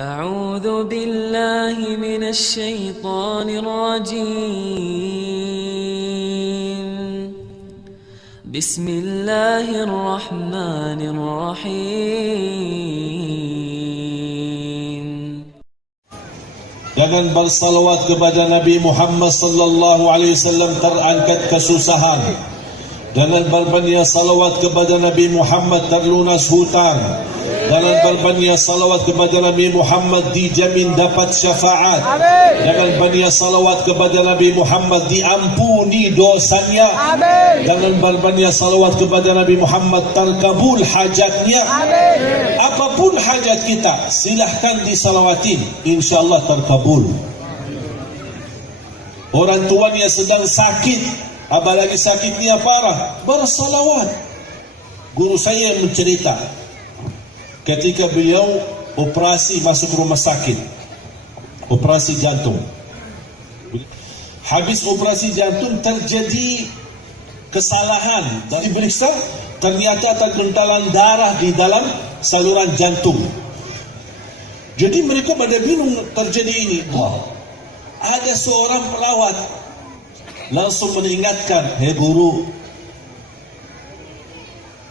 أعوذ بالله من الشيطان الرجيم. بسم الله الرحمن الرحيم. Dengan bersalawat kepada Nabi Muhammad sallallahu alaihi wasallam terangkat kesusahan. Dengan berbanyak salawat kepada Nabi Muhammad terlunas hutang. Dengan berbanyak salawat kepada Nabi Muhammad dijamin dapat syafaat. Dengan banyak salawat kepada Nabi Muhammad diampuni dosanya. Dengan berbanyak salawat kepada Nabi Muhammad terkabul hajatnya. Apapun hajat kita, silahkan disalawatin, insyaAllah terkabul. Orang tuanya sedang sakit, apalagi sakitnya parah, bersalawat. Guru saya mencerita, ketika beliau operasi masuk rumah sakit, operasi jantung. Habis operasi jantung terjadi kesalahan, diperiksa ternyata ada gentalan darah di dalam saluran jantung. Jadi mereka pada bingung terjadi ini. Ada seorang perawat langsung mengingatkan, "Hei guru,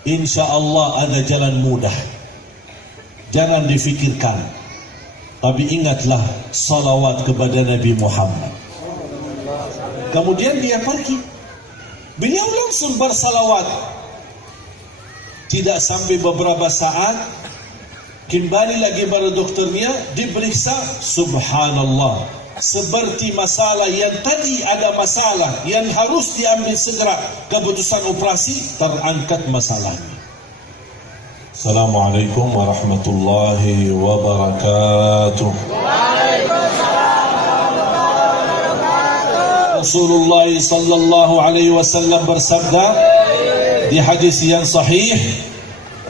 insya-Allah ada jalan mudah. Jangan difikirkan. Tapi ingatlah salawat kepada Nabi Muhammad." Kemudian dia pergi. Beliau langsung bersalawat. Tidak sampai beberapa saat, kembali lagi pada dokternya, diperiksa, subhanallah. Seperti masalah yang tadi ada masalah, yang harus diambil segera keputusan operasi, terangkat masalahnya. Assalamualaikum warahmatullahi wabarakatuh. Rasulullah sallallahu alaihi wasallam bersabda di hadis yang sahih,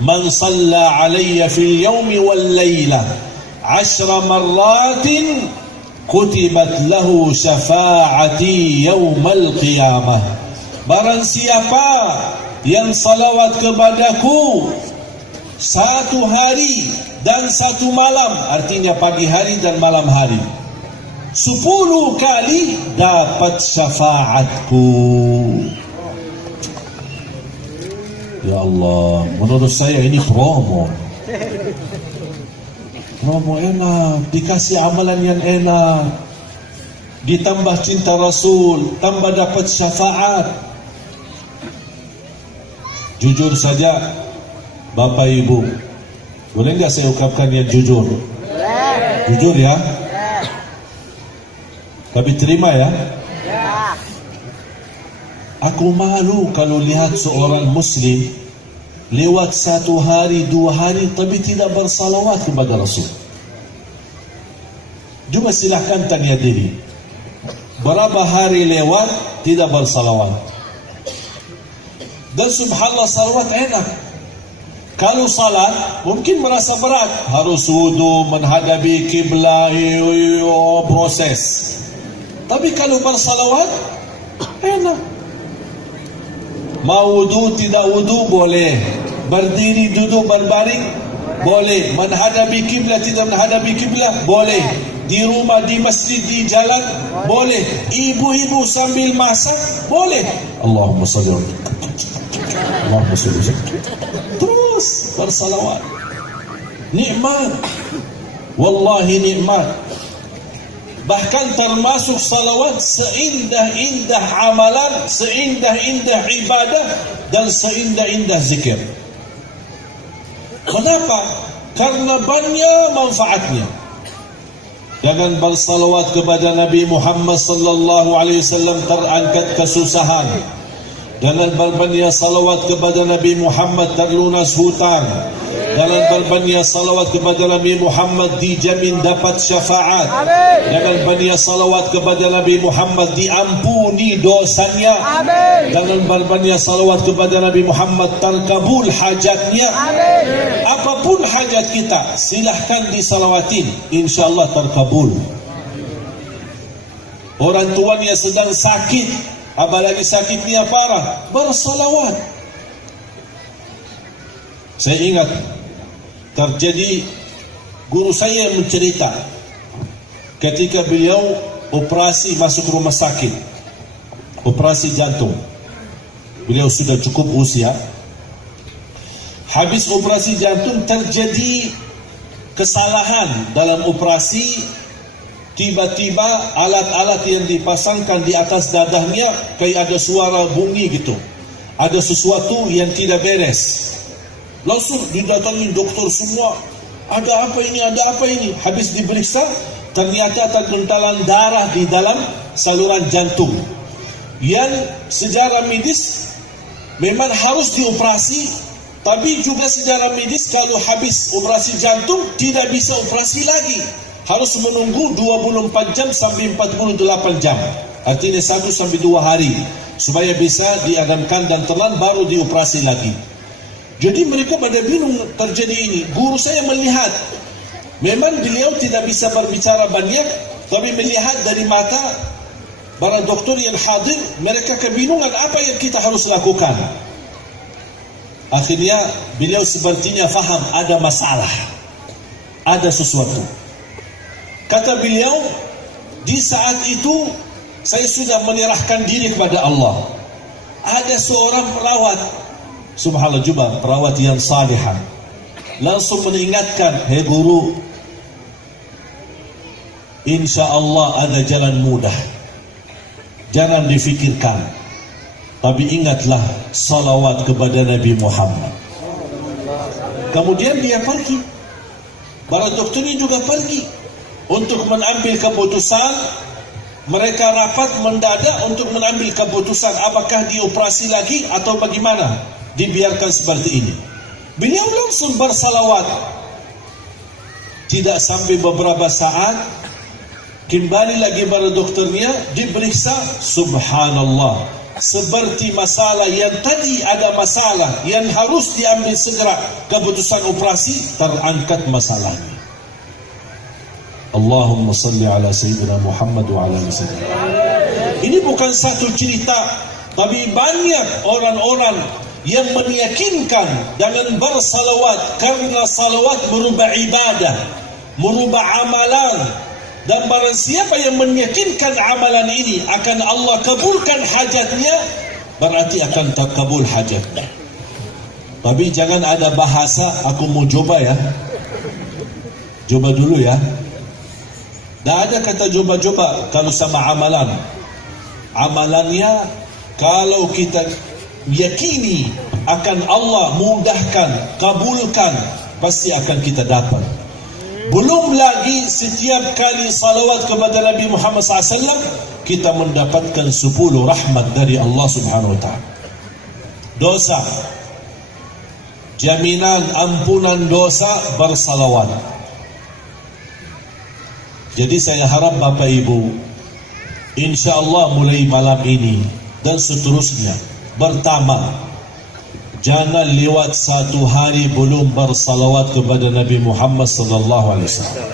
"Man shalla alayya fil yawmi wal layla 10 marratin kutibat lahu syafa'ati yawmal qiyamah." Barang siapa yang salawat kepadaku 1 hari dan 1 malam, artinya pagi hari dan malam hari, 10 kali dapat syafaatku. Ya Allah, menurut saya ini promo enak, dikasih amalan yang enak, ditambah cinta Rasul, tambah dapat syafaat. Jujur saja Bapak Ibu, boleh enggak saya ungkapkan yang jujur? Jujur ya, tapi terima ya. Aku malu kalau lihat seorang muslim lewat 1 hari, 2 hari tapi tidak bersalawat kepada Rasul. Cuma silahkan tanya diri, berapa hari lewat tidak bersalawat? Dan subhanallah, salawat enak. Kalau salat mungkin merasa berat, harus wudu, menghadapi kiblat, proses. Tapi kalau bersalawat enak. Mau wudu tidak wudu boleh, berdiri duduk berbaring boleh, menghadapi kiblat tidak menghadapi kiblat boleh, di rumah, di masjid, di jalan boleh, ibu-ibu sambil masak boleh. Allahumma salli Allahumma salli. Terus bersalawat. Nikmat, wallahi nikmat. Bahkan termasuk salawat seindah-indah amalan, seindah-indah ibadah, dan seindah-indah zikir. Kenapa? Karena banyak manfaatnya. Dengan bersalawat kepada Nabi Muhammad sallallahu alaihi wasallam terangkat kesusahan. Dengan berbanyak salawat kepada Nabi Muhammad terlunas hutang. Dengan berbanyak salawat kepada Nabi Muhammad dijamin dapat syafaat. Dengan banyak salawat kepada Nabi Muhammad diampuni dosanya. Dengan berbanyak salawat kepada Nabi Muhammad terkabul hajatnya. Apapun hajat kita, silahkan disalawatin, insyaAllah terkabul. Orang tuanya sedang sakit, apalagi sakitnya parah, bersalawat. Saya ingat terjadi guru saya yang mencerita ketika beliau operasi masuk rumah sakit, operasi jantung. Beliau sudah cukup usia. Habis operasi jantung terjadi kesalahan dalam operasi. Tiba-tiba alat-alat yang dipasangkan di atas dadahnya kayak ada suara bunyi gitu. Ada sesuatu yang tidak beres. Langsung didatangi doktor semua. Ada apa ini? Ada apa ini? Habis diperiksa, ternyata tergentalan darah di dalam saluran jantung. Yang secara medis memang harus dioperasi, tapi juga secara medis kalau habis operasi jantung tidak bisa operasi lagi. Harus menunggu 24 jam sampai 48 jam. Artinya 1 sampai 2 hari supaya bisa diadamkan dan telan baru dioperasi lagi. Jadi mereka pada bingung terjadi ini. Guru saya melihat, memang beliau tidak bisa berbicara banyak, tapi melihat dari mata para doktor yang hadir, mereka kebingungan apa yang kita harus lakukan. Akhirnya beliau sepertinya faham ada masalah, ada sesuatu. Kata beliau, di saat itu saya sudah menyerahkan diri kepada Allah. Ada seorang perawat, subhanallah juga perawat yang salihah, langsung mengingatkan, "Hei guru, insya Allah ada jalan mudah. Jangan difikirkan, tapi ingatlah salawat kepada Nabi Muhammad." Kemudian dia pergi. Para dokternya juga pergi untuk mengambil keputusan. Mereka rapat mendadak untuk mengambil keputusan apakah dioperasi lagi atau bagaimana. Dibiarkan seperti ini. Beliau langsung bersalawat. Tidak sampai beberapa saat, kembali lagi para dokternya, diperiksa, subhanallah, seperti masalah yang tadi ada masalah yang harus diambil segera keputusan operasi, terangkat masalahnya. Allahumma salli ala Sayyidina Muhammad wa ala Sayyidina. Ini bukan satu cerita, tapi banyak orang-orang yang meyakinkan dengan bersalawat, karena salawat merubah ibadah, merubah amalan. Dan barang siapa yang meyakinkan amalan ini akan Allah kabulkan hajatnya, berarti akan terkabul hajatnya. Tapi jangan ada bahasa, aku mau coba ya. Coba dulu ya. Tak ada kata coba-coba kalau sama amalan. Amalannya kalau kita yakini akan Allah mudahkan, kabulkan, pasti akan kita dapat. Belum lagi setiap kali salawat kepada Nabi Muhammad SAW, kita mendapatkan 10 rahmat dari Allah Subhanahu Wa Taala. Dosa, jaminan ampunan dosa bersalawat. Jadi saya harap Bapak Ibu, insya Allah mulai malam ini dan seterusnya, pertama, jangan lewat 1 hari belum bersalawat kepada Nabi Muhammad sallallahu alaihi wasallam.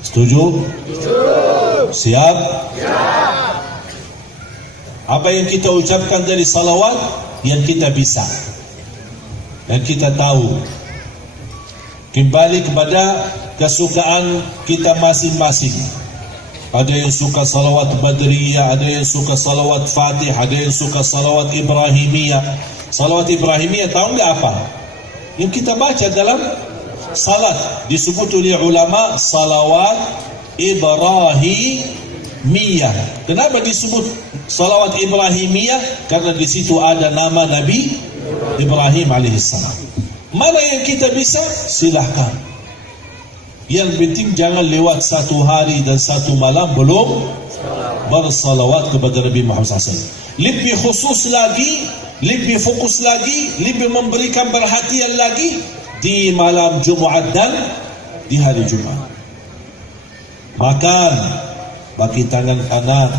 Setuju? Siap? Apa yang kita ucapkan dari salawat, yang kita bisa, dan kita tahu. Kembali kepada kesukaan kita masing-masing. Ada yang suka salawat Badriyah, ada yang suka salawat Fatih, ada yang suka salawat Ibrahimiyah. Salawat Ibrahimiyah tahu nggak apa? Yang kita baca dalam salat disebut oleh ulama salawat Ibrahimiyah. Kenapa disebut salawat Ibrahimiyah? Karena di situ ada nama Nabi Ibrahim alaihissalam. Mana yang kita bisa, silahkan. Yang penting jangan lewat 1 hari dan 1 malam belum bersalawat kepada Nabi Muhammad SAW. Lebih khusus lagi, lebih fokus lagi, lebih memberikan perhatian lagi di malam Jumat dan di hari Jumat. Makan bagi tangan kanan.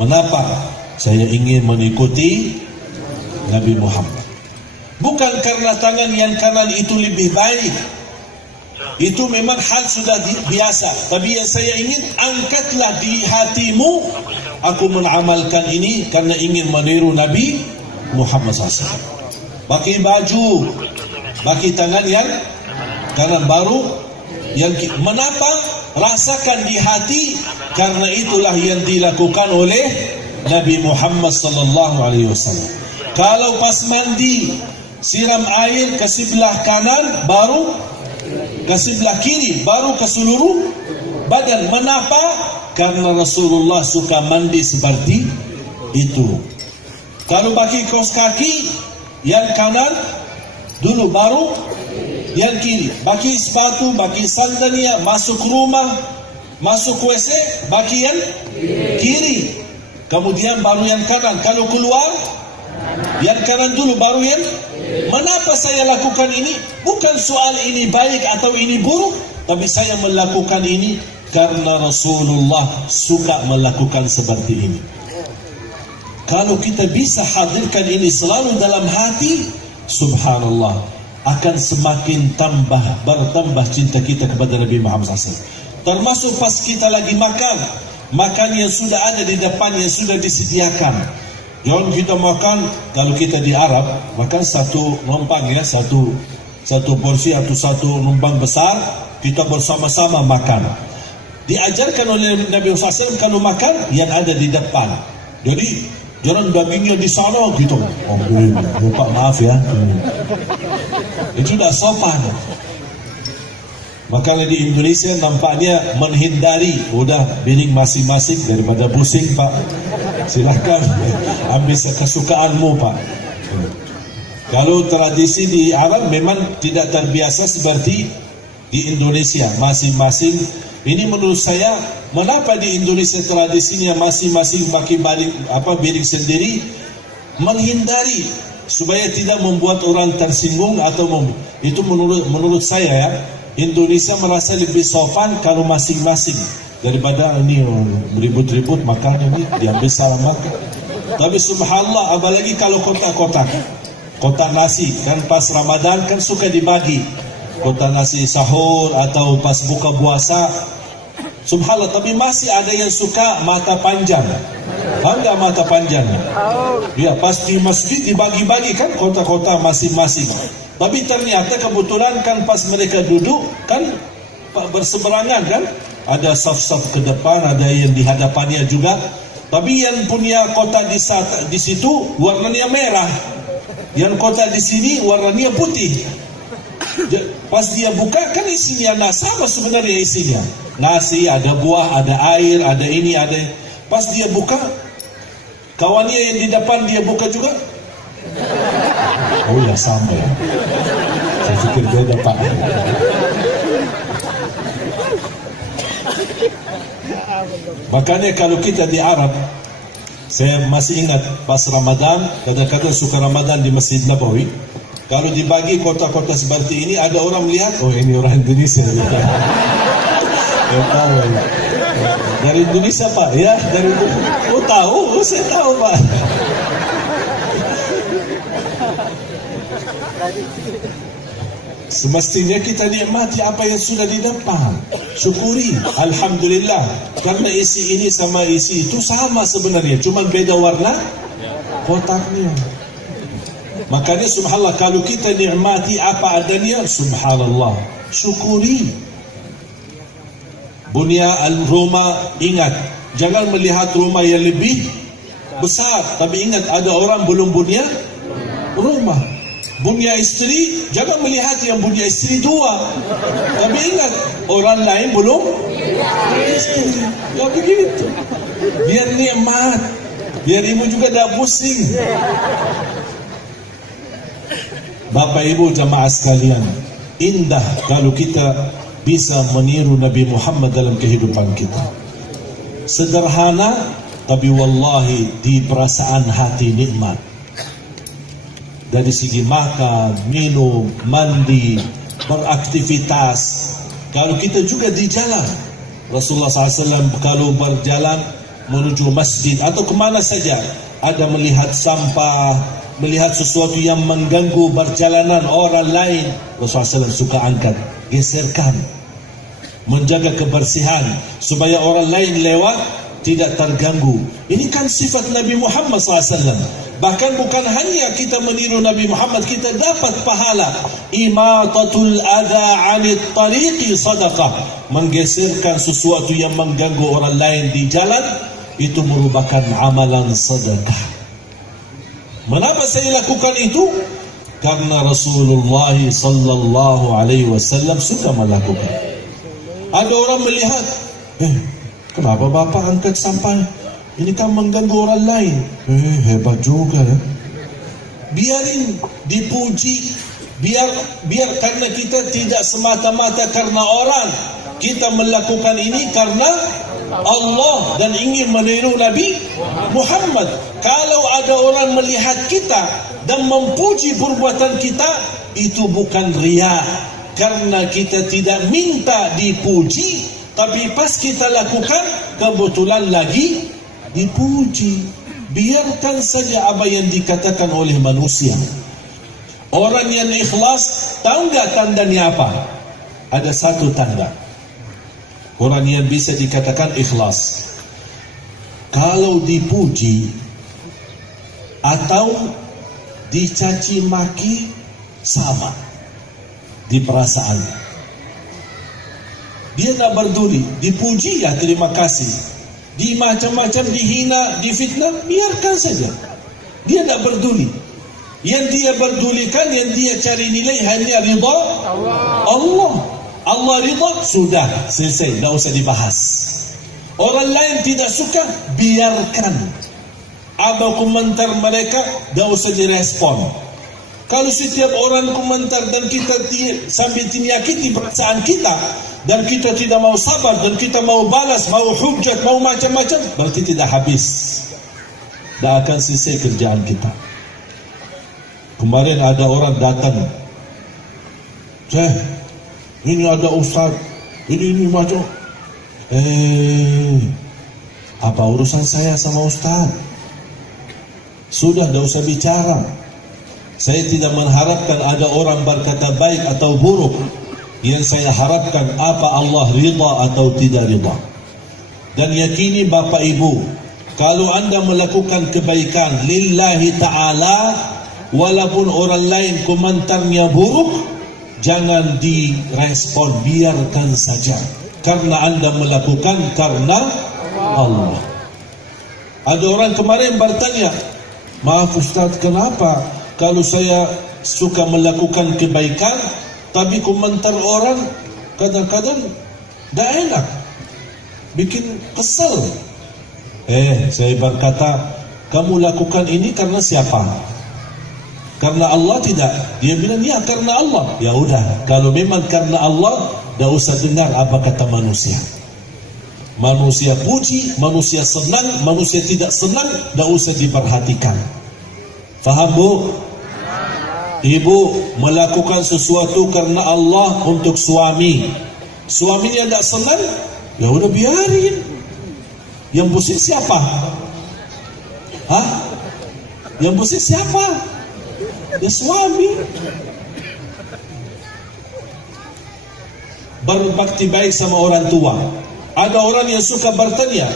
Mengapa? Saya ingin mengikuti Nabi Muhammad. Bukan karena tangan yang kanan itu lebih baik. Itu memang hal sudah biasa. Tapi yang saya ingin, angkatlah di hatimu, aku mengamalkan ini karena ingin meniru Nabi Muhammad SAW. Pakai baju, pakai tangan yang Karena baru menapa? Rasakan di hati, karena itulah yang dilakukan oleh Nabi Muhammad sallallahu alaihi wasallam. Kalau pas mandi siram air ke sebelah kanan, baru ke sebelah kiri, baru ke seluruh badan. Menapa? Karena Rasulullah suka mandi seperti itu. Kalau pakai kaos kaki, yang kanan dulu, baru yang kiri. Pakai sepatu, pakai sandalnya, masuk rumah, masuk WC, pakai yang kiri. Kemudian baru yang kanan. Kalau keluar, yang kanan dulu, baru yang. Menapa saya lakukan ini? Bukan soal ini baik atau ini buruk, tapi saya melakukan ini karena Rasulullah suka melakukan seperti ini. Kalau kita bisa hadirkan ini selalu dalam hati, subhanallah, akan semakin bertambah cinta kita kepada Nabi Muhammad SAW. Termasuk pas kita lagi makan yang sudah ada di depan, yang sudah disediakan. Jangan kita makan, kalau kita di Arab, makan satu numpang ya, satu porsi atau satu numpang besar, kita bersama-sama makan. Diajarkan oleh Nabi SAW kalau makan, yang ada di depan. Jadi, jangan dagingnya di sana gitu. Oh, lupa, maaf ya. Itu sudah sopan. Makanya di Indonesia nampaknya menghindari, udah piring masing-masing daripada pusing Pak. Silahkan ambil kesukaanmu Pak. Kalau tradisi di Arab memang tidak terbiasa seperti di Indonesia, masing-masing. Ini menurut saya, mengapa di Indonesia tradisinya masing-masing pakai piring sendiri? Menghindari supaya tidak membuat orang tersinggung atau itu menurut saya ya. Indonesia merasa lebih sopan kalau masing-masing daripada ini ribut-ribut makan ini diambil salah makan. Tapi subhanallah, apalagi kalau kotak nasi kan pas Ramadan kan suka dibagi kotak nasi sahur atau pas buka puasa. Subhanallah, tapi masih ada yang suka mata panjang. Bangga mata panjang. Ya, pas di masjid dibagi-bagi kan kotak-kotak masing-masing. Tapi ternyata kebetulan kan pas mereka duduk kan berseberangan kan, ada saf-saf ke depan, ada yang di hadapannya juga. Tapi yang punya kotak di situ warnanya merah, yang kotak di sini warnanya putih. Pas dia buka kan isinya sama sebenarnya isinya. Nasi, ada buah, ada air, ada ini, ada. Pas dia buka, kawannya yang di depan dia buka juga. Oh ya sama ya. Saya pikir beda Pak. Makanya kalau kita di Arab, saya masih ingat pas Ramadan, kadang-kadang suka Ramadan di Masjid Nabawi. Kalau dibagi kota-kota seperti ini, ada orang melihat, oh ini orang Indonesia. Tahu ya. Dari Indonesia Pak, ya dari Indonesia. Oh tahu, saya tahu Pak. Semestinya kita nikmati apa yang sudah di depan. Syukuri, alhamdulillah. Karena isi ini sama isi itu sama sebenarnya, cuma beda warna kotaknya. Makanya subhanallah, kalau kita nikmati apa adanya, subhanallah, syukuri. Bunya rumah, ingat, jangan melihat rumah yang lebih besar, tapi ingat ada orang belum punya rumah. Punya istri, jangan melihat yang punya istri dua, tapi ingat orang lain belum istri. Ya begitu, biar nikmat, biar ibu juga tidak pusing. Bapak Ibu jamaah sekalian, indah kalau kita bisa meniru Nabi Muhammad dalam kehidupan kita. Sederhana, tapi wallahi di perasaan hati nikmat. Dari segi makan, minum, mandi, beraktivitas. Kalau kita juga di jalan, Rasulullah SAW kalau berjalan menuju masjid atau kemana saja, ada melihat sampah, melihat sesuatu yang mengganggu perjalanan orang lain, Rasulullah SAW suka angkat, geserkan, menjaga kebersihan supaya orang lain lewat tidak terganggu. Ini kan sifat Nabi Muhammad SAW. Bahkan bukan hanya kita meniru Nabi Muhammad, kita dapat pahala. Imatatul adha 'anit tariqi sadaqah. Menggeserkan sesuatu yang mengganggu orang lain di jalan, itu merupakan amalan sedekah. Mengapa saya lakukan itu? Karena Rasulullah sallallahu alaihi wasallam suka melakukan. Ada orang melihat, kenapa Bapak angkat sampah? Ini kan mengganggu orang lain. Hebat juga ya. Biarin dipuji. Biar karena kita tidak semata-mata karena orang. Kita melakukan ini karena Allah dan ingin meniru Nabi Muhammad. Kalau ada orang melihat kita dan memuji perbuatan kita, itu bukan riya. Karena kita tidak minta dipuji, tapi pas kita lakukan kebetulan lagi dipuji. Biarkan saja apa yang dikatakan oleh manusia. Orang yang ikhlas, tahu nggak tandanya apa? Ada satu tanda orang yang bisa dikatakan ikhlas. Kalau dipuji atau dicaci maki, sama di perasaan. Dia tak peduli. Dipuji ya terima kasih, di macam-macam, dihina, difitnah, biarkan saja. Dia tak peduli. Yang dia pedulikan, yang dia cari nilai hanya ridha Allah. Allah ridha, sudah selesai, tak usah dibahas. Orang lain tidak suka, biarkan. Apa komentar mereka, tak usah direspon. Kalau setiap orang komentar dan kita sambil menyakiti perasaan kita, dan kita tidak mau sabar, dan kita mau balas, mau hujat, mau macam-macam, berarti tidak habis. Tak akan selesai kerjaan kita. Kemarin ada orang datang, ini ada ustaz, ini macam, apa urusan saya sama ustaz? Sudah, tak usah bicara. Saya tidak mengharapkan ada orang berkata baik atau buruk. Yang saya harapkan apa Allah ridha atau tidak ridha. Dan yakini Bapak Ibu, kalau anda melakukan kebaikan lillahi ta'ala, walaupun orang lain komentarnya buruk, jangan direspon, biarkan saja. Karena anda melakukan karena Allah. Ada orang kemarin bertanya, maaf Ustaz, kenapa kalau saya suka melakukan kebaikan, tapi komentar orang kadang-kadang tak enak, bikin kesel. Saya berkata, kamu lakukan ini karena siapa? Karena Allah tidak? Dia bilang, ya karena Allah. Ya udah, kalau memang karena Allah, tak usah dengar apa kata manusia. Manusia puji, manusia senang, manusia tidak senang, tak usah diperhatikan. Faham Bu? Ibu melakukan sesuatu karena Allah untuk suami. Suaminya tak senang, ya udah biarin. Yang pusing siapa? Yang pusing siapa? Ya suami. Berbakti baik sama orang tua. Ada orang yang suka bertanya,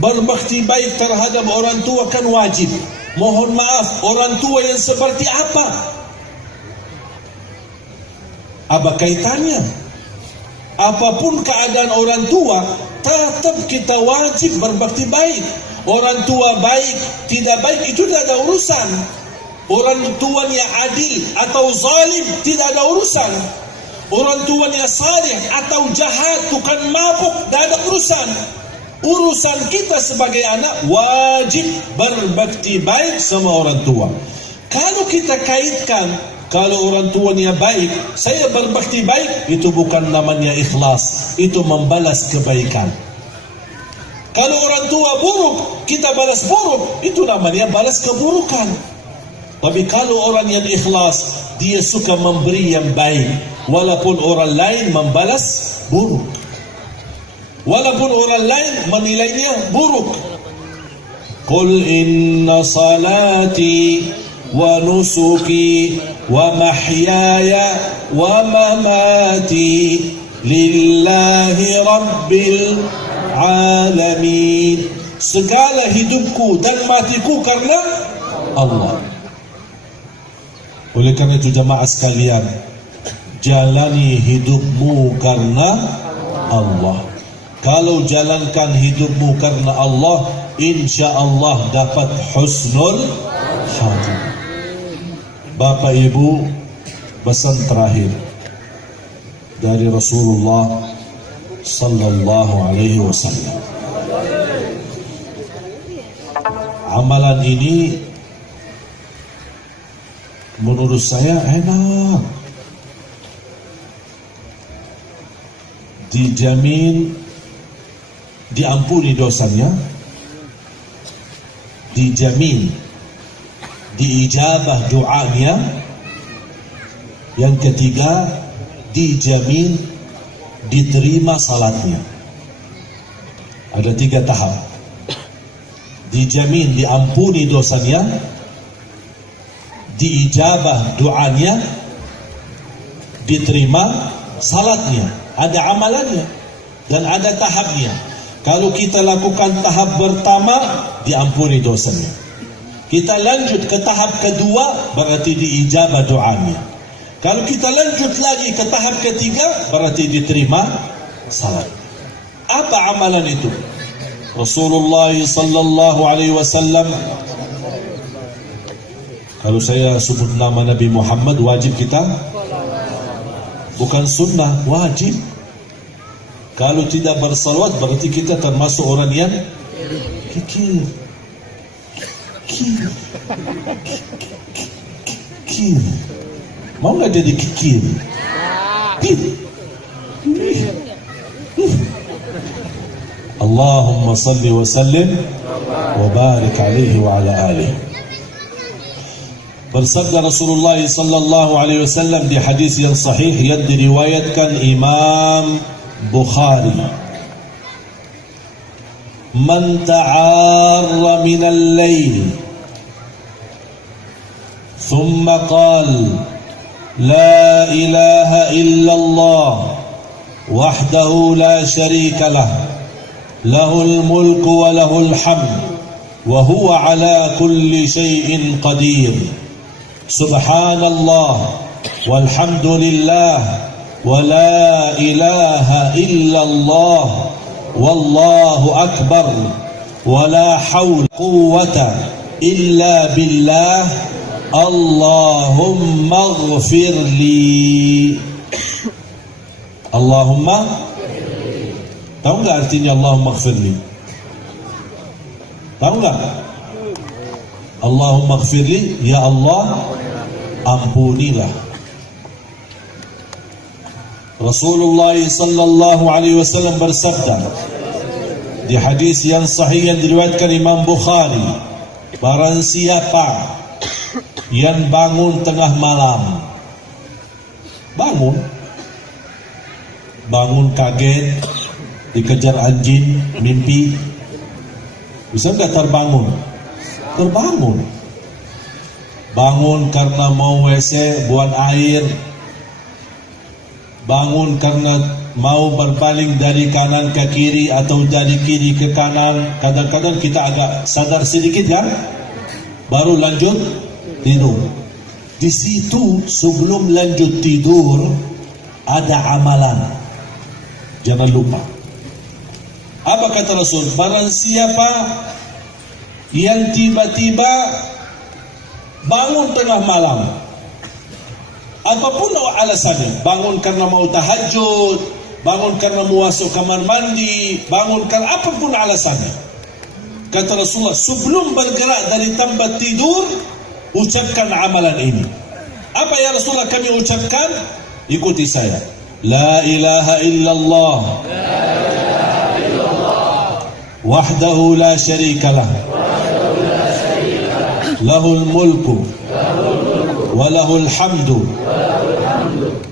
berbakti baik terhadap orang tua kan wajib. Mohon maaf, orang tua yang seperti apa? Apa kaitannya? Apapun keadaan orang tua, tetap kita wajib berbakti baik. Orang tua baik, tidak baik, itu tidak ada urusan. Orang tuanya adil atau zalim, tidak ada urusan. Orang tuanya saleh atau jahat, tukang mabuk, tidak ada urusan. Urusan kita sebagai anak, wajib berbakti baik sama orang tua. Kalau kita kaitkan, kalau orang tuanya baik, saya berbakti baik, itu bukan namanya ikhlas, itu membalas kebaikan. Kalau orang tua buruk, kita balas buruk, itu namanya balas keburukan. Tapi kalau orang yang ikhlas, dia suka memberi yang baik, walaupun orang lain membalas buruk, walaupun orang lain menilainya buruk. Qul inna salati wa nusuki wa mahyaya wa mamati lillahi rabbil alamin. Segala hidupku dan matiku karena Allah. Oleh karena itu jamaah sekalian, jalani hidupmu karena Allah. Kalau jalankan hidupmu karena Allah, insya Allah dapat husnul khatimah. Bapak Ibu, pesan terakhir dari Rasulullah sallallahu alaihi wasallam. Amalan ini menurut saya enak, dijamin diampuni dosanya, dijamin diijabah doanya, yang ketiga dijamin diterima salatnya. Ada 3 tahap. Dijamin diampuni dosanya, diijabah doanya, diterima salatnya. Ada amalannya dan ada tahapnya. Kalau kita lakukan tahap pertama, diampuni dosanya. Kita lanjut ke tahap kedua, berarti diijabah doanya. Kalau kita lanjut lagi ke tahap ketiga, berarti diterima salat. Apa amalan itu? Rasulullah sallallahu alaihi wasallam, kalau saya sebut nama Nabi Muhammad, wajib kita? Bukan sunnah, wajib. Kalau tidak bersalawat, berarti kita termasuk orang yang kikir. Kikir. Mau nggak jadi kikir? Allahumma salli wa sallim wa barik alaihi wa ala alihi. Bersabda Rasulullah sallallahu alaihi wasallam di hadis yang sahih yang diriwayatkan Imam Bukhari, man ta'arra min al-layl thumma qala la ilaha illallah wahdahu la sharika lah lahul mulku wa lahul hamd wa huwa ala kulli shay'in qadir subhanallah walhamdulillah wa la ilaha illallah wallahu akbar wa la hawla quwwata illa billah Allahumma ighfir li. Allahumma, tahu enggak artinya Allahumma ighfir li? Tahu enggak? Allahumma ighfir li, ya Allah ampunilah. Rasulullah sallallahu alaihi wasallam bersabda di hadis yang sahih yang diriwayatkan Imam Bukhari, barang siapa yang bangun tengah malam, bangun kaget, dikejar anjing, mimpi, bisa nggak terbangun? Terbangun. Bangun karena mau WC, buang air. Bangun karena mau berpaling dari kanan ke kiri atau dari kiri ke kanan. Kadang-kadang kita agak sadar sedikit kan, baru lanjut tidur. Di situ sebelum lanjut tidur ada amalan. Jangan lupa. Apa kata Rasul? Barang siapa yang tiba-tiba bangun tengah malam, apapun alasannya, bangun karena mau tahajud, bangun karena mau masuk kamar mandi, bangun karena apapun alasannya, kata Rasulullah, sebelum bergerak dari tempat tidur, ucapkan amalan ini. Apa ya Rasulullah kami ucapkan? Ikuti saya. La ilaha illallah wahdahu la syarika lah lahul mulku wa lahul hamdu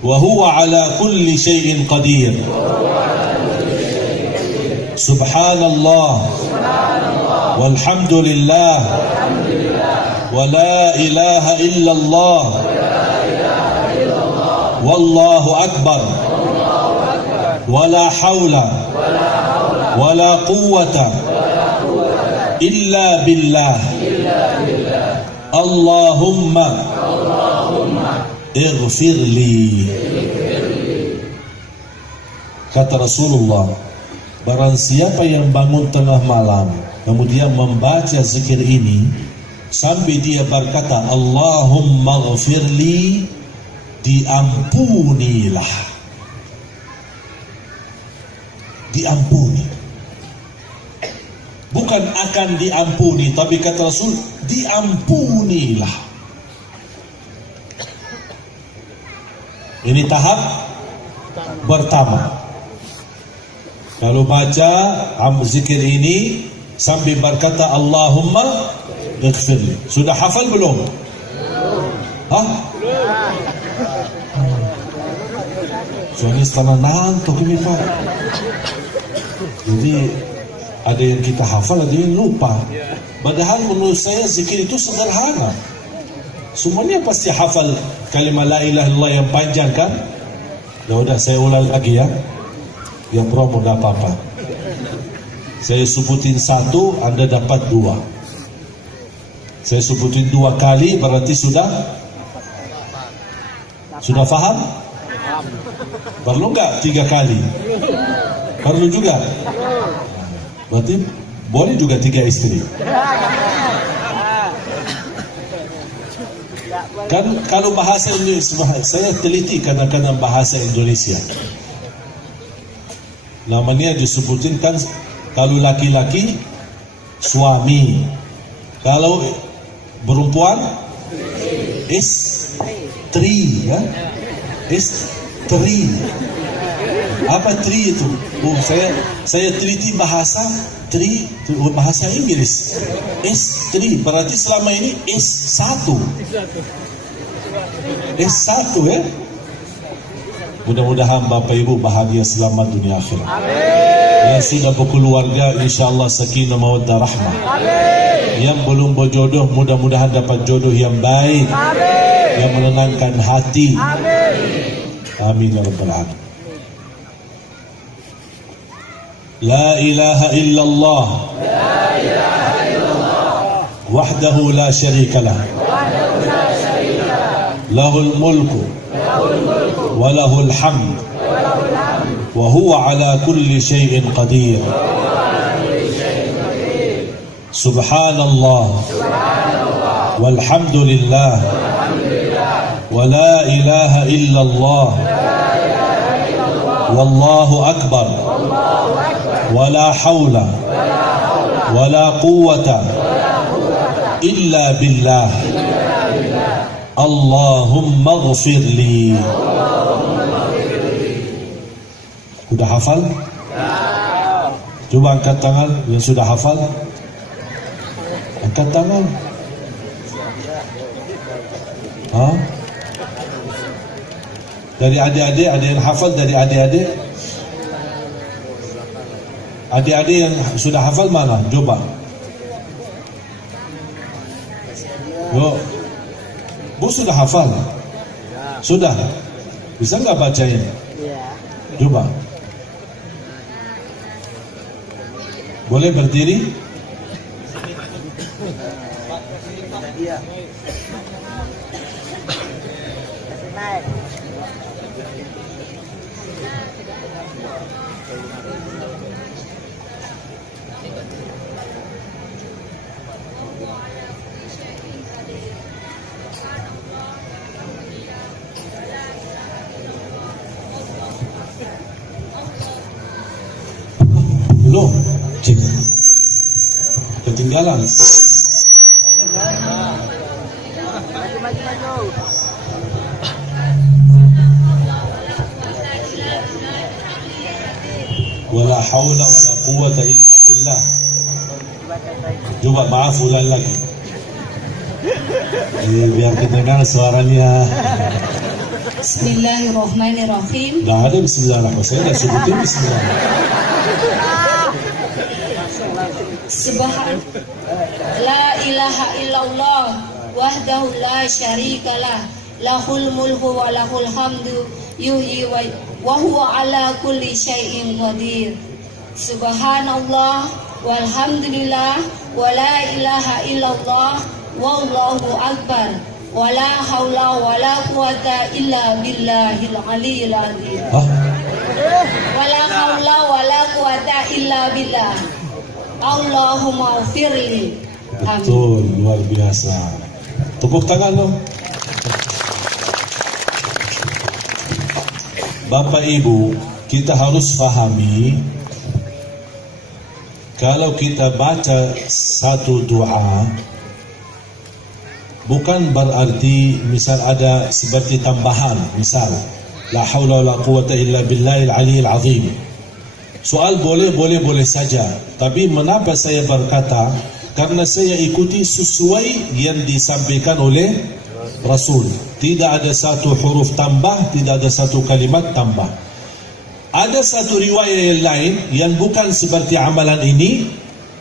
wa huwa ala kulli syai'in qadir subhanallah walhamdulillah wa la ilaha illallah wallahu akbar wa la hawla wa la quwwata illa billah. Allahumma ighfirli. Kata Rasulullah, barang siapa yang bangun tengah malam kemudian membaca zikir ini sampai dia berkata Allahumma ighfirli, diampunilah. Diampuni, bukan akan diampuni, tapi kata Rasul diampunilah. Ini tahap pertama. Kalau baca zikir ini sambil berkata Allahumma ighfirli, sudah hafal belum? Hah? Soalnya setelah nantuk ini Pak. Jadi ada yang kita hafal, ada yang lupa. Padahal menurut saya zikir itu sederhana. Semuanya pasti hafal kalimat la ilaha illallah yang panjang kan? Ya udah saya ulang lagi ya. Yang promo enggak apa-apa. Saya sebutin satu, Anda dapat dua. Saya sebutin 2 kali, berarti sudah faham? Perlu enggak 3 kali? Perlu juga. Berarti boleh juga 3 istri. Kan kalau bahasa Indonesia, saya teliti kadang-kadang bahasa Indonesia. Namanya disebutin kan, kalau laki-laki suami, kalau perempuan istri, ya? Istri. Apa tri itu? Oh, saya teliti bahasa tri, bahasa Inggris. Istri berarti selama ini S1 ya. Mudah-mudahan Bapak Ibu bahagia selamat dunia akhirat. Yang sudah berkeluarga insyaallah sakinah mawaddah rahmah. Yang belum berjodoh mudah-mudahan dapat jodoh yang baik. Yang menenangkan hati. Amin ya rabbal alamin. La ilaha illallah wahdahu la syarika lah, lahul mulku wa lahul hamd wa huwa ala kulli syai'in qadir. Subhanallah walhamdulillah wa la ilaha illallah wallahu akbar wa la hawla wa la quwwata illa billah. Allahumma ighfirli. Sudah hafal? Coba angkat tangan yang sudah hafal. Angkat tangan. Hah? Dari adik-adik, ada yang hafal dari adik-adik? Adik-adik yang sudah hafal mana? Coba. Yuk. Bu sudah hafal? Sudah? Bisa nggak bacain? Coba. Boleh berdiri? Belum? Cik. Ketinggalan. Wala hawla wala quwwata illa billah. Coba maaf ulang lagi. Biar kedengar suaranya. Bismillahirrahmanirrahim. Dah ada bismillahirrahmanirrahim. Saya dah sebutin bismillah. Subhan la ilaha illallah wahdahu la syarikalah, lahul mulku wa lahul hamdu yuhyi wa huwa ala kulli syai'in qadir. Subhanallah walhamdulillah wa la ilaha illallah wallahu akbar, wala haula wala quwata illa billahil aliyil azim. Wala haula wala quwata illa billah. Allahumma firli. Amin. Betul, luar biasa. Tepuk tangan dong. Bapak Ibu, kita harus fahami, kalau kita baca satu doa, bukan berarti misal ada seperti tambahan, misal la haula wala quwata illa billahil aliyil azim. Soal boleh saja, tapi mengapa saya berkata? Karena saya ikuti sesuai yang disampaikan oleh Rasul. Tidak ada satu huruf tambah, tidak ada satu kalimat tambah. Ada satu riwayat yang lain yang bukan seperti amalan ini.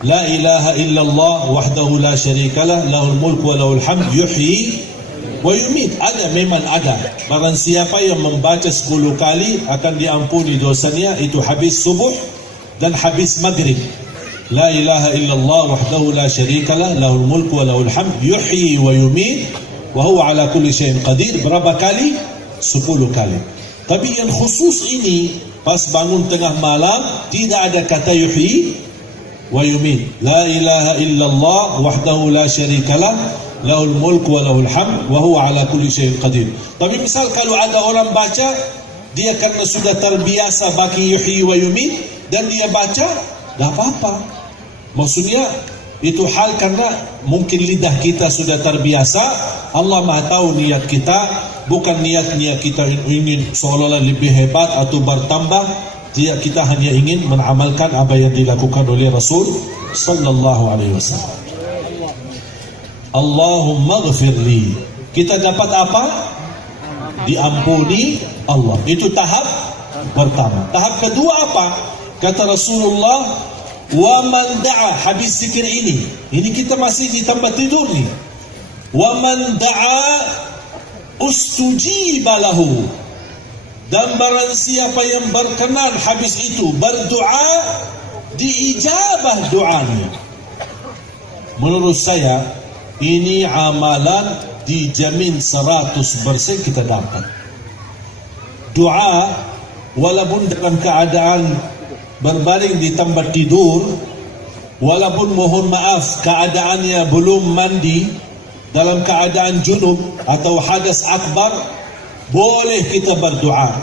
La ilaha illallah wahdahu la syarikalah, lahul mulku wa lahul hamd, yuhyi wa yumit. Ada, memang ada. Barang siapa yang membaca 10 kali akan diampuni dosanya, itu habis subuh dan habis maghrib. La ilaha illallah wahdahu la syarikalah, lahul mulku wa lahul hamd, yuhyi wa yumit, wa huwa ala kulli syai'in qadir. Berapa kali? 10 kali. Tapi yang khusus ini, pas bangun tengah malam, tidak ada kata yuhyi wa yumit. La ilaha illallah wahdahu la syarikalah, lahul mulku wa lahul hamd, wa huwa ala kulli syai'in qadir. Tapi misal kalau ada orang baca, dia karena sudah terbiasa bagi yuhyi wa yumit, dan dia baca, tak apa-apa. Maksudnya itu hal karena mungkin lidah kita sudah terbiasa. Allah Maha tahu niat kita, bukan niat kita ingin seolah-olah lebih hebat atau bertambah. Kita hanya ingin mengamalkan apa yang dilakukan oleh Rasul sallallahu alaihi wasallam. Allahumma ghfirli. Kita dapat apa? Diampuni Allah. Itu tahap pertama. Tahap kedua apa? Kata Rasulullah, wa man da'a, habis zikir ini kita masih di tempat tidur nih. Wa man da'a ustujiba lahu, dan barang siapa yang berkenan habis itu berdoa, diijabah doanya. Menurut saya ini amalan dijamin 100% kita dapat. Doa walaupun dalam keadaan berbaring di tempat tidur, walaupun mohon maaf keadaannya belum mandi, dalam keadaan junub atau hadas akbar, boleh kita berdoa.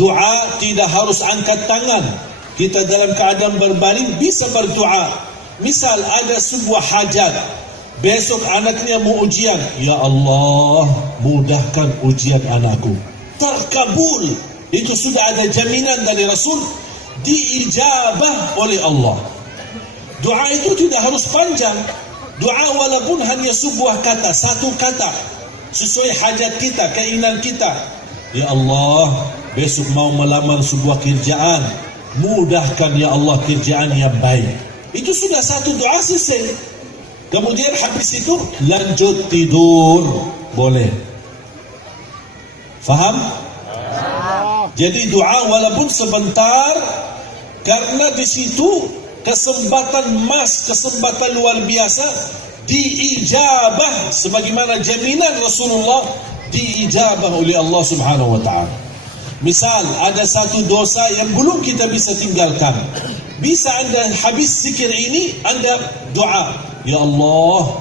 Doa tidak harus angkat tangan. Kita dalam keadaan berbaring bisa berdoa. Misal ada sebuah hajat, besok anaknya mau ujian, ya Allah mudahkan ujian anakku, terkabul. Itu sudah ada jaminan dari Rasul, diijabah oleh Allah. Doa itu tidak harus panjang. Doa walaupun hanya sebuah kata, satu kata, sesuai hajat kita, keinginan kita. Ya Allah, besok mau melamar sebuah kerjaan, mudahkan ya Allah kerjaan yang baik. Itu sudah satu doa selesai. Kemudian habis itu lanjut tidur, boleh. Faham? Jadi doa walaupun sebentar, karena di situ kesempatan emas, kesempatan luar biasa, diijabah sebagaimana jaminan Rasulullah, diijabah oleh Allah Subhanahu wa taala. Misal ada satu dosa yang belum kita bisa tinggalkan, bisa anda habis zikir ini anda doa, ya Allah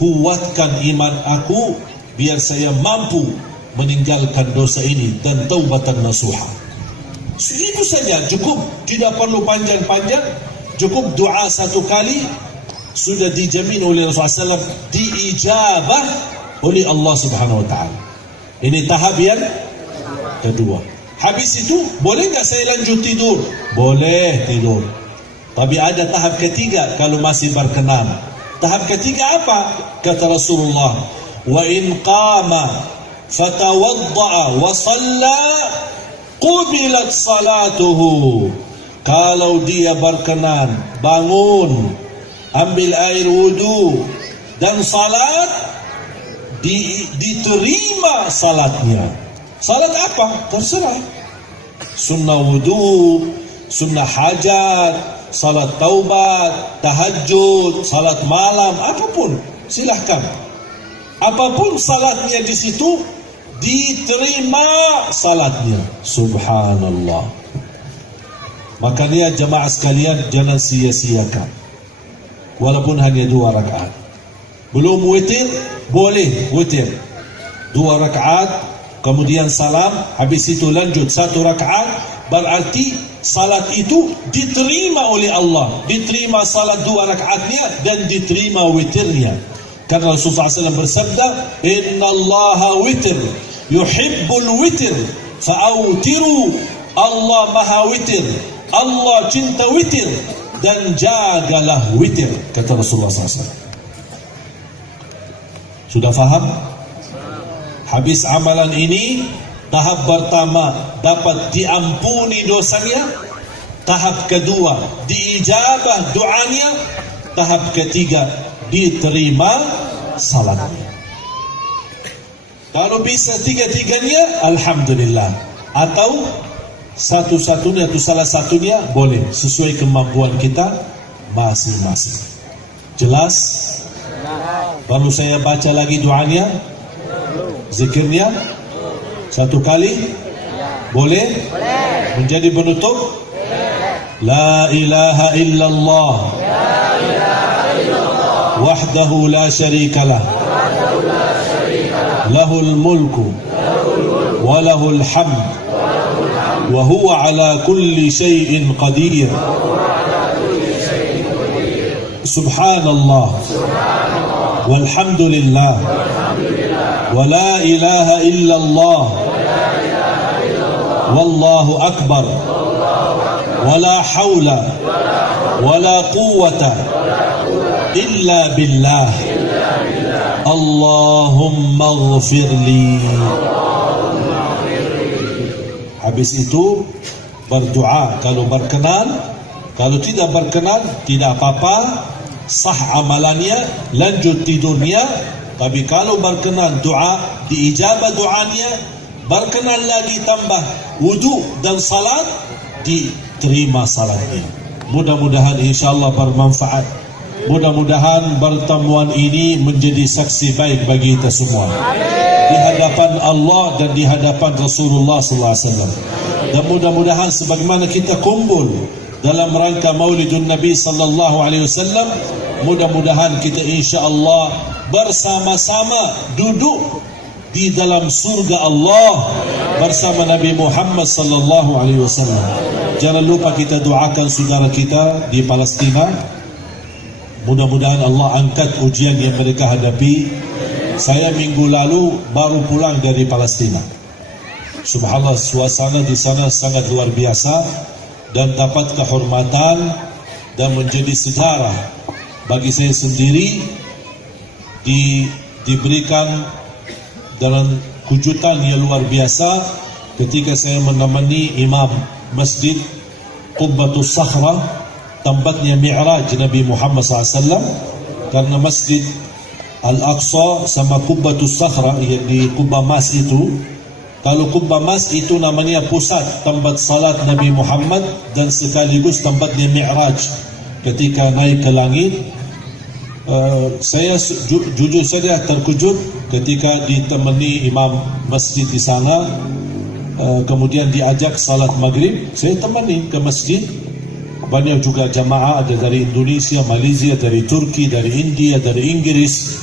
kuatkan iman aku biar saya mampu meninggalkan dosa ini dan taubatan nasuha. Itu saja cukup, tidak perlu panjang-panjang. Cukup doa satu kali, sudah dijamin oleh Rasulullah SAW, diijabah oleh Allah Subhanahu wa taala. Ini tahap yang kedua. Habis itu boleh enggak saya lanjut tidur? Boleh tidur. Tapi ada tahap ketiga kalau masih berkenan. Tahap ketiga apa? Kata Rasulullah, wa in qama fatawadda'a wa shalla qubilat salatuhu. Kalau dia berkenan, bangun, ambil air wudu dan salat, diterima salatnya. Salat apa? Terserah. Sunnah wudu, sunnah hajat, salat taubat, tahajud, salat malam, apapun. silahkan. Apapun salatnya di situ, diterima salatnya. Subhanallah. Makanya jemaah sekalian, jangan sia-siakan. Walaupun hanya 2 rakaat. Belum witir, boleh witir 2 rakaat, kemudian salam, habis itu lanjut 1 rakaat. Berarti salat itu diterima oleh Allah. Diterima salat 2 rakaatnya dan diterima witirnya. Karena Rasulullah SAW bersabda, Inna allaha witir, yuhibbul witir, fa'autiru. Allah maha witir, Allah cinta witir, dan jagalah witir, kata Rasulullah SAW. Sudah faham? Habis amalan ini, tahap pertama dapat diampuni dosanya, tahap kedua diijabah doanya, tahap ketiga diterima salatnya. Kalau bisa 3-3-nya, alhamdulillah. Atau satu-satunya atau salah satunya, boleh sesuai kemampuan kita masing-masing. Jelas? Baru saya baca lagi doanya, zikirnya 1 kali. Boleh? Menjadi penutup. La ilaha illallah wahdahu la syarikalah, lahul mulku wa lahul hamd wa huwa ala kulli syai'in qadir. Subhanallah walhamdulillah wa la ilaha illallah wallahu akbar wa la hawla wa la quwwata illa billah. Allahumma ghafirli. Habis itu berdoa kalau berkenan. Kalau tidak berkenan, tidak apa-apa, sah amalannya, lanjut tidurnya. Tapi kalau berkenan doa, diijabah doanya, berkenan lagi tambah wudu dan salat, diterima salatnya. Mudah-mudahan insyaAllah bermanfaat. Mudah-mudahan pertemuan ini menjadi saksi baik bagi kita semua di hadapan Allah dan di hadapan Rasulullah SAW. Dan mudah-mudahan sebagaimana kita kumpul dalam rangka Maulidun Nabi sallallahu alaihi wasallam, mudah-mudahan kita insya-Allah bersama-sama duduk di dalam surga Allah bersama Nabi Muhammad sallallahu alaihi wasallam. Jangan lupa kita doakan saudara kita di Palestina. Mudah-mudahan Allah angkat ujian yang mereka hadapi. Saya minggu lalu baru pulang dari Palestina. Subhanallah, suasana di sana sangat luar biasa dan dapat kehormatan dan menjadi sejarah bagi saya sendiri. Diberikan dalam kejutan yang luar biasa ketika saya menemani imam masjid Qubbatus Sakhra, tempatnya Mi'raj Nabi Muhammad SAW. Karena masjid Al-Aqsa sama Qubbatus Sakhra yang di Qubbah Mas itu, kalau Qubbah Mas itu namanya pusat tempat salat Nabi Muhammad dan sekaligus tempatnya Mi'raj ketika naik ke langit. Saya jujur saja terkejut ketika ditemani imam masjid di sana, kemudian diajak salat maghrib. Saya temani ke masjid. Banyak juga jamaah, ada dari Indonesia, Malaysia, dari Turki, dari India, dari Inggris,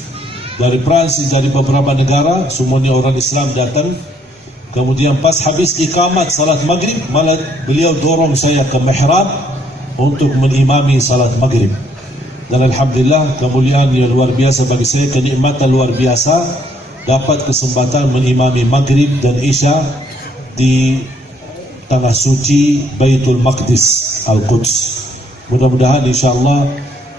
dari Prancis, dari beberapa negara. Semuanya orang Islam datang. Kemudian pas habis iqamat salat maghrib, malah beliau dorong saya ke mihrab untuk menimami salat maghrib. Dan alhamdulillah, kemuliaan yang luar biasa bagi saya, kenikmatan luar biasa dapat kesempatan menimami maghrib dan isya di tanah suci Baitul Maqdis Al-Quds. Mudah-mudahan insyaAllah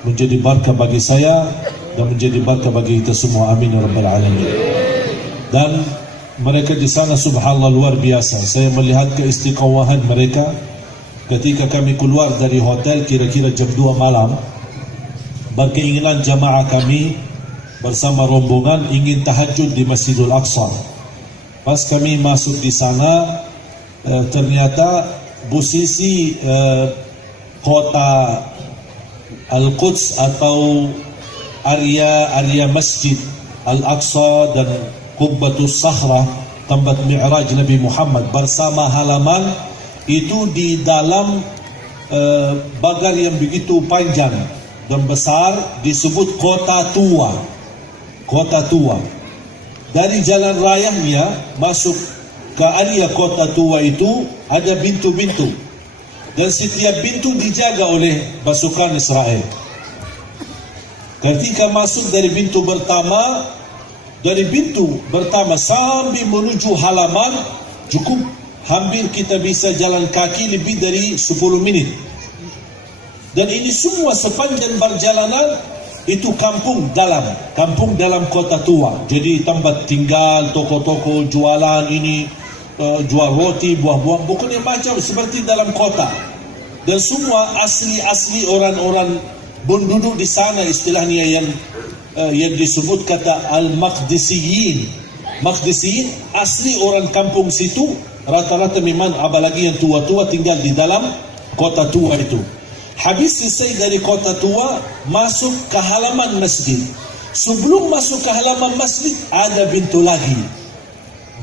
menjadi barakah bagi saya dan menjadi barakah bagi kita semua. Amin ya rabbal alamin. Dan mereka di sana subhanallah luar biasa. Saya melihat keistiqawahan mereka ketika kami keluar dari hotel kira-kira jam 2 malam. Berkeinginan jamaah kami bersama rombongan ingin tahajud di Masjidul Aqsa. Pas kami masuk di sana, ternyata posisi kota Al-Quds atau area Masjid Al-Aqsa dan Qubbatus Sakhra, tempat Mi'raj Nabi Muhammad, bersama halaman itu di dalam pagar yang begitu panjang dan besar, disebut Kota Tua. Kota Tua. Dari jalan rayanya masuk ke area Kota Tua itu ada pintu-pintu, dan setiap pintu dijaga oleh pasukan Israel. Ketika masuk dari pintu pertama sampai menuju halaman, cukup hampir kita bisa jalan kaki lebih dari 10 minit. Dan ini semua sepanjang perjalanan itu kampung dalam Kota Tua. Jadi tempat tinggal, toko-toko, jualan ini, jual roti, buah-buah, bukannya macam seperti dalam kota. Dan semua asli orang-orang penduduk di sana, istilahnya yang disebut kata Al-Maqdisiyin. Maqdisiyin asli orang kampung situ, rata-rata memang apalagi yang tua-tua tinggal di dalam Kota Tua itu. Habis selesai dari Kota Tua, masuk ke halaman masjid. Sebelum masuk ke halaman masjid, ada pintu lagi.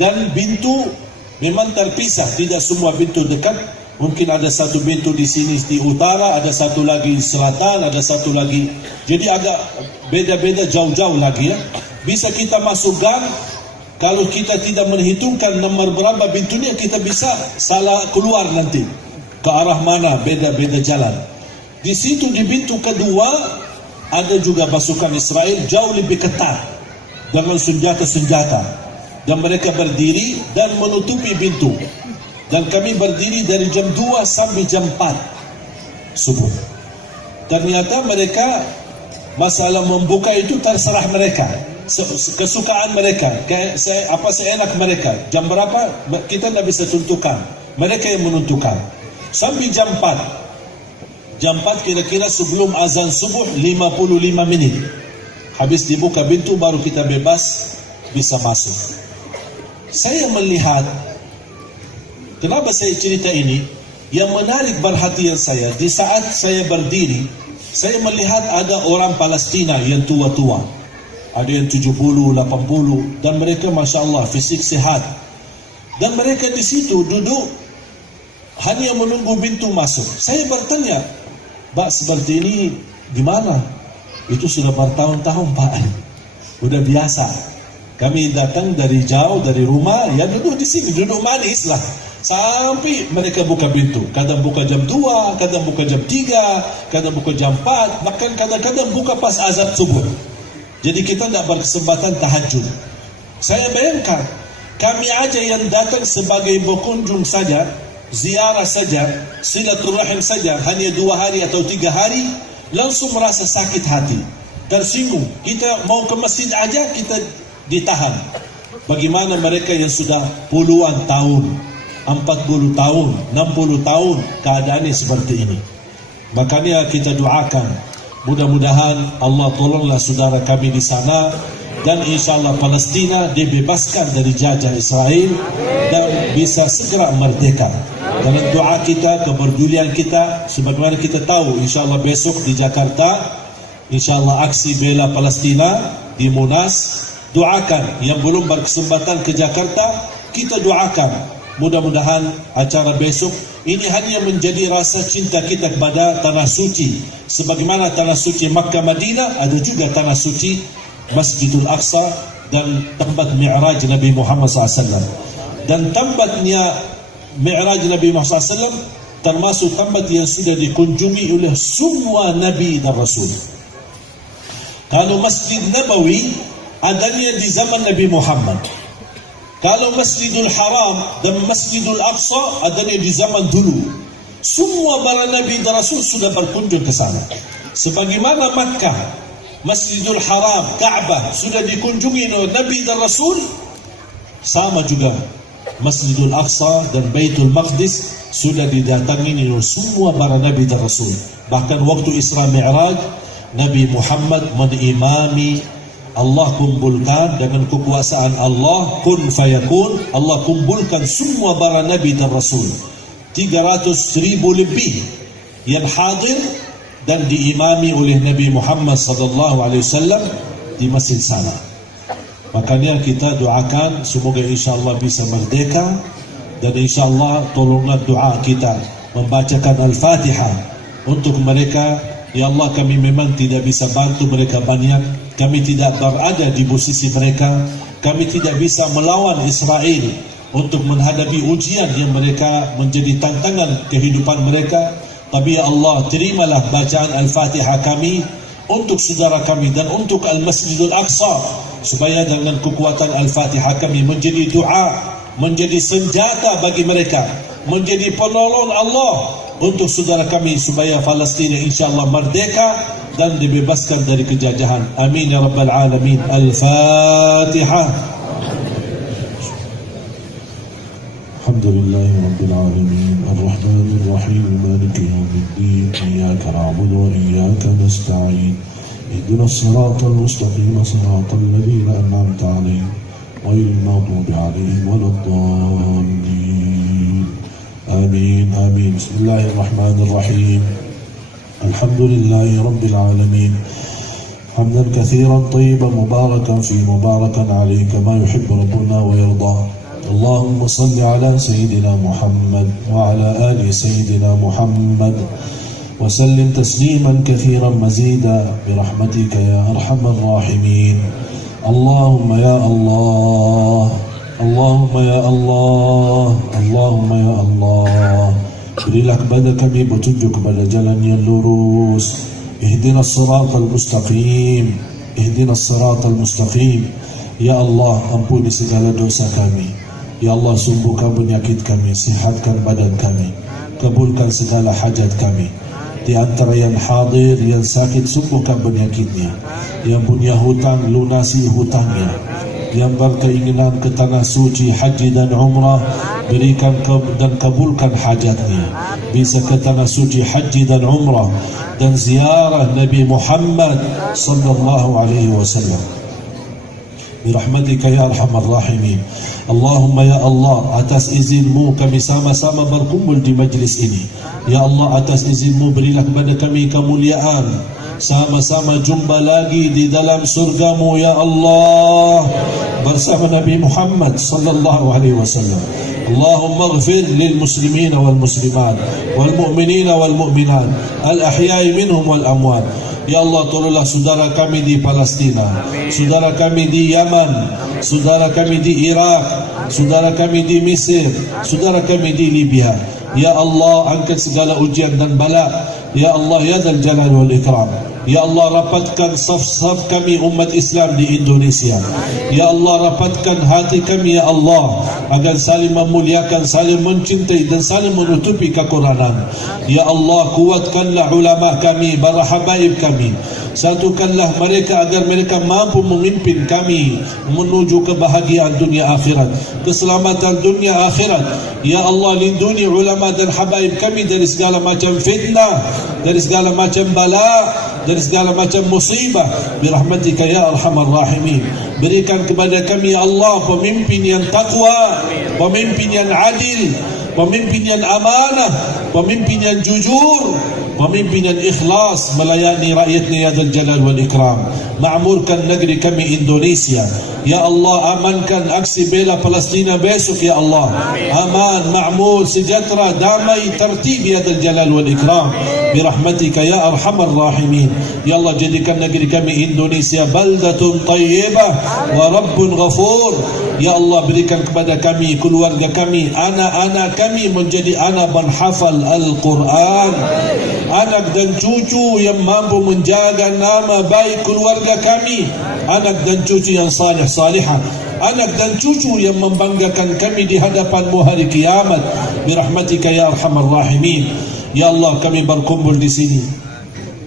Dan pintu memang terpisah, tidak semua pintu dekat. Mungkin ada satu pintu di sini di utara, ada satu lagi di selatan, ada satu lagi. Jadi agak beda-beda, jauh-jauh lagi ya. Bisa kita masuk gang, kalau kita tidak menghitungkan nomor berapa pintunya, kita bisa salah keluar nanti. Ke arah mana, beda-beda jalan. Di situ di pintu kedua ada juga pasukan Israel jauh lebih ketat dengan senjata-senjata, dan mereka berdiri dan menutupi pintu. Dan kami berdiri dari jam 2 sampai jam 4 subuh. Ternyata mereka masalah membuka itu terserah mereka, kesukaan mereka, apa seenak mereka. Jam berapa kita tidak bisa tentukan, mereka yang menentukan. Sampai jam 4. Jam 4 kira-kira sebelum azan subuh 55 menit. Habis dibuka pintu baru kita bebas bisa masuk. Saya melihat, kenapa saya cerita ini? Yang menarik perhatian saya, di saat saya berdiri, saya melihat ada orang Palestina yang tua-tua. Ada yang 70, 80, dan mereka Masya Allah fisik sehat. Dan mereka di situ duduk hanya menunggu pintu masuk. Saya bertanya, Pak, seperti ini gimana? Itu sudah bertahun-tahun Pak, udah biasa. Kami datang dari jauh, dari rumah, ya duduk di sini, duduk manis lah. Sampai mereka buka pintu. Kadang buka jam 2, kadang buka jam 3, kadang buka jam 4, bahkan kadang-kadang buka pas azan subuh. Jadi kita tidak berkesempatan tahajud. Saya bayangkan, kami aja yang datang sebagai berkunjung saja, ziarah saja, silaturahim saja, hanya 2 hari atau 3 hari, langsung merasa sakit hati, tersinggung. Kita mau ke masjid aja kita ditahan. Bagaimana mereka yang sudah puluhan tahun, 40 tahun, 60 tahun keadaannya seperti ini. Makanya kita doakan, mudah-mudahan Allah tolonglah saudara kami di sana, dan insyaAllah Palestina dibebaskan dari jajah Israel dan bisa segera merdeka. Dalam doa kita, kepedulian kita, sebagaimana kita tahu insyaAllah besok di Jakarta, insyaAllah aksi bela Palestina di Monas. Doakan yang belum berkesempatan ke Jakarta, kita doakan mudah-mudahan acara besok ini hanya menjadi rasa cinta kita kepada tanah suci. Sebagaimana tanah suci Makkah Madinah, ada juga tanah suci Masjidul Aqsa dan tempat Mi'raj Nabi Muhammad SAW. Dan tempatnya Mi'raj Nabi Muhammad SAW termasuk tempat yang sudah dikunjungi oleh semua Nabi dan Rasul. Kalau Masjid Nabawi adanya di zaman Nabi Muhammad, kalau Masjidul Haram dan Masjidul Aqsa adanya di zaman dulu. Semua para Nabi dan Rasul sudah berkunjung ke sana. Sebagaimana Makkah, Masjidul Haram, Ka'bah sudah dikunjungi oleh Nabi dan Rasul, sama juga Masjidul Aqsa dan Baitul Maqdis sudah didatangi oleh semua para Nabi dan Rasul. Bahkan waktu Isra Mi'raj, Nabi Muhammad menimami, Allah kumpulkan dengan kekuasaan Allah, kun fayakun, Allah kumpulkan semua para Nabi dan Rasul. 300,000 lebih yang hadir dan diimami oleh Nabi Muhammad sallallahu alaihi wasallam di masjid sana. Makanya kita doakan semoga insya-Allah bisa merdeka, dan insya-Allah tolonglah doa kita membacakan Al-Fatihah untuk mereka. Ya Allah, kami memang tidak bisa bantu mereka banyak, kami tidak berada di posisi mereka, kami tidak bisa melawan Israel untuk menghadapi ujian yang mereka menjadi tantangan kehidupan mereka. Tapi ya Allah, terimalah bacaan Al-Fatihah kami untuk saudara kami dan untuk Al-Masjidul Aqsa, supaya dengan kekuatan Al-Fatihah kami menjadi doa, menjadi senjata bagi mereka, menjadi penolong Allah untuk saudara kami, supaya Palestin insyaAllah merdeka dan dibebaskan dari kejajahan. Amin ya Rabbal Alamin. Al-Fatihah. Alhamdulillahi Rabbil Alamin, Ar-Rahmanir Rahim, Maliki Yawmiddin, Iyyaka na'budu wa iyyaka nasta'in, Ihdinas siratal mustaqim, siratal ladzina an'amta 'alaihim, ghairil maghdubi 'alaihim waladdallin. Amin, amin. Bismillahirrahmanirrahim. Alhamdulillahi Rabbil Alamin, hamdan katsiran tayyiban mubarakan fi mubarakan 'alaihi kama yuhibbu rabbuna wa yarda. اللهم صل على سيدنا محمد وعلى آل سيدنا محمد وسلم تسليما كثيرا مزيدا برحمتك يا أرحم الراحمين. اللهم يا الله، اللهم يا الله، اللهم يا الله، berilah kepada kami petunjuk kepada jalan yang lurus. Ihdinas siratal mustaqim, ihdinas siratal mustaqim. Ya Allah, ampuni segala dosa kami. Ya Allah, sembuhkan penyakit kami, sihatkan badan kami, kabulkan segala hajat kami. Di antara yang hadir, yang sakit, sembuhkan penyakitnya. Yang punya hutang, lunasi hutangnya. Yang berkeinginan ke tanah suci, haji dan umrah, berikan dan kabulkan hajatnya. Bisa ke tanah suci, haji dan umrah, dan ziarah Nabi Muhammad sallallahu alaihi wasallam. Birahmatika ya arhamar rahimin. Allahumma ya Allah, atas izinmu kami sama-sama berkumpul di majlis ini. Ya Allah, atas izinmu berilah kepada kami kemuliaan, sama-sama jumpa lagi di dalam surgamu ya Allah, bersama Nabi Muhammad sallallahu alaihi wasallam. Allahumma ighfir lil muslimin wal muslimat wal mu'minin wal mu'minat al ahya'i minhum wal amwat. Ya Allah, tolonglah saudara kami di Palestina, saudara kami di Yaman, saudara kami di Iraq, saudara kami di Mesir, saudara kami di Libya. Ya Allah, angkat segala ujian dan bala. Ya Allah, ya Dzal Jalal wal Ikram. Ya Allah, rapatkan saf-saf kami umat Islam di Indonesia. Ya Allah, rapatkan hati kami ya Allah, agar saling memuliakan, saling mencintai dan saling menutupi kekurangan. Ya Allah, kuatkanlah ulama kami, para habaib kami. Satukanlah mereka agar mereka mampu memimpin kami menuju kebahagiaan dunia akhirat, keselamatan dunia akhirat. Ya Allah, lindungi ulama dan habaib kami dari segala macam fitnah, dari segala macam bala, dari segala macam musibah. Birahmatika ya arhamar rahimin. Berikan kepada kami ya Allah pemimpin yang takwa, pemimpin yang adil, pemimpin yang amanah, pemimpin yang jujur, pemimpin yang ikhlas melayani rakyatnya ya Dzal Jalal wal Ikram. Ma'murkan negeri kami Indonesia. Ya Allah, amankan aksi bela Palestina besok ya Allah. Aman, ma'mur, sejahtera, damai, tertib ya Dzal Jalal wal Ikram. Birahmatika ya arhamar rahimin. Ya Allah, jadikan negeri kami Indonesia baldatun tayyibah wa rabbun ghafur. Ya Allah, berikan kepada kami, keluarga kami, anak-anak kami menjadi anak penghafal Al-Quran, anak dan cucu yang mampu menjaga nama baik keluarga kami, anak dan cucu yang salih salihah, anak dan cucu yang membanggakan kami di hadapan-Mu hari kiamat. Birahmatika ya arhamar rahimin. Ya Allah, kami berkumpul di sini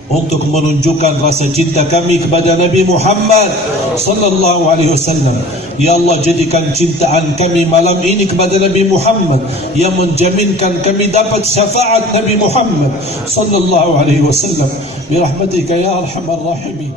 untuk menunjukkan rasa cinta kami kepada Nabi Muhammad sallallahu alaihi wasallam. Ya Allah, jadikan cintaan kami malam ini kepada Nabi Muhammad yang menjaminkan kami dapat syafaat Nabi Muhammad sallallahu alaihi wasallam. Birahmatika ya arhamar rahimin.